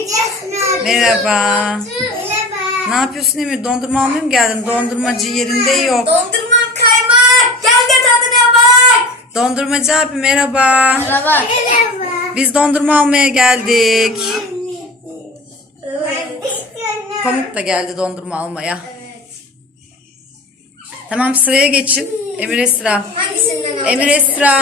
Merhaba. Ne yapıyorsun Emir? Dondurma almaya mı geldin? Dondurmacı yerinde yok. Dondurmam kaymak. Gel de tadına bak. Dondurmacı abi merhaba. Merhaba. Biz dondurma almaya geldik. Pamuk da geldi dondurma almaya. Evet. Tamam sıraya geçin. Emir Esra. Hangisinden alacaksın? Emir Esra.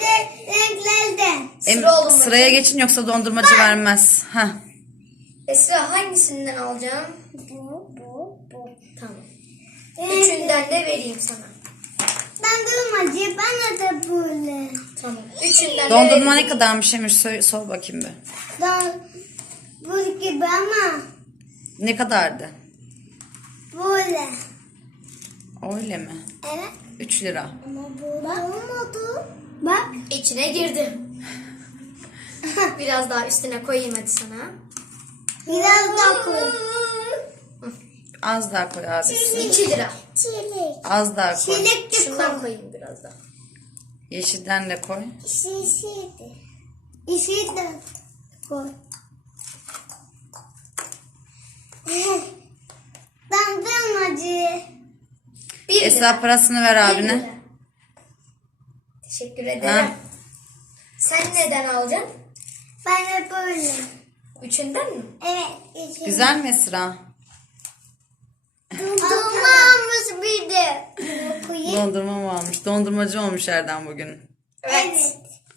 Sıra olun Sıraya geçin yoksa dondurmacı vermez. Heh. Esra hangisinden alacağım? Bu. Tamam. Üçünden de vereyim sana. Dondurmacı bana da böyle. Tamam. Üçünden de Dondurma vereyim. ne kadarmış Emir? Sor bakayım bir. Bu gibi ama Ne kadardı? böyle. Öyle mi? Evet. 3 lira. Ama böyle olmadı. Bak. İçine girdi. Biraz daha üstüne koyayım hadi sana. Biraz daha koy. Az daha koy abisi. 2 lira. Çilek. Az daha koy. Çilek de Şundan koy. koyayım biraz daha. Yeşilden de koy. İşi de koy. Dondurmacı. 1 lira. Esra parasını ver 1 lira. abine. Teşekkür ederim. Ha. Sen neden alacaksın? Ben de böyle. Üçünden mi? Evet. içi. Güzel mi Esra? Dondurma almış bir de. Bunu koyayım. Dondurma mı almış? Dondurmacı olmuş Erdem bugün. Evet.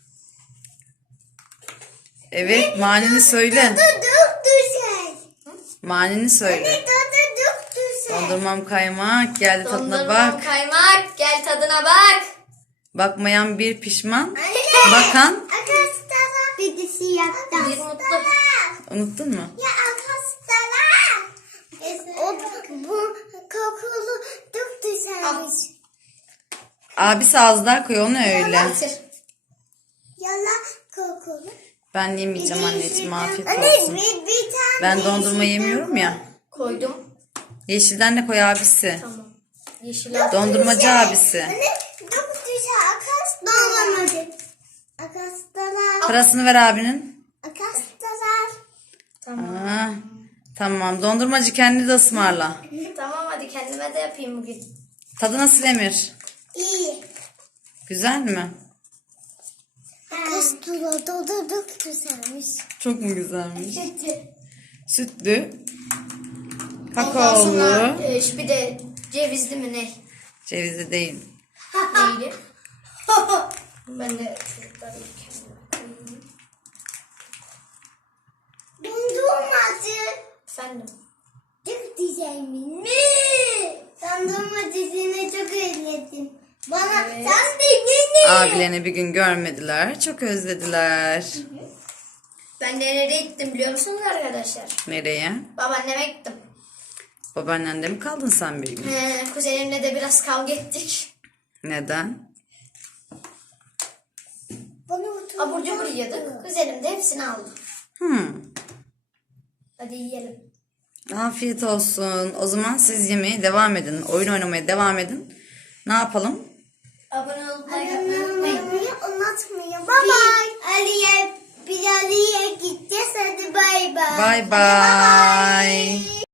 Evet manini söyle. Duduk düşer. Manini söyle. Duduk düşer. Dondurmam kaymak geldi tadına Dondurmam bak. kaymak. Gel tadına bak. Bakmayan bir pişman. Bakan. Arkadaşlar. Bir de siyahtan. Bir mutlu. Unuttun mu? Ya arkadaşlar. O bu kokulu duk düşermiş. Abisi az daha koy onu öyle. Getir. Yala kokulu. Ben yemeyeceğim anneciğim afiyet Anne olsun. bir tane. Ben dondurma yemiyorum ya. Koydum. Yeşilden de koy abisi. Tamam. Yeşil al. Dondurmacı abisi. Anne duk düşer arkadaşlar. Dondurmacı. Arkadaşlar. Parasını ver abinin. Arkadaşlar. Tamam. Aa, tamam dondurmacı kendi de ısmarla. Tamam hadi kendime de yapayım bugün. Tadı nasıl Emir? İyi. Güzel mi? Arkadaşlar dondurduk düşermiş. Çok mu güzelmiş? Sütlü. Ondan Kakaolu. sonra bir de cevizli mi ne? Cevizli değil. Neydi? Ben de çocukları kendime koyayım. Dondurmacı. Efendim. Çok diyeceğim mi? Dondurmacısını çok özledim. Bana Evet. sen de yine. Abilerini bir gün görmediler. Çok özlediler. Ben de nereye gittim biliyor musunuz arkadaşlar? Nereye? Babaanneme gittim. Babaannende mi kaldın sen bir gün? Kuzenimle de biraz kavga ettik. Neden? Bana Abur cubur yiyorduk. Kuzenim de hepsini aldı. Hadi yiyelim. Afiyet olsun. O zaman siz yemeğe devam edin. Oyun oynamaya devam edin. Ne yapalım? Abone olup like atmayı unutmayın. unutmayın. Bye bye. Ali'ye gideceğiz. Hadi bye bye. Bye bye.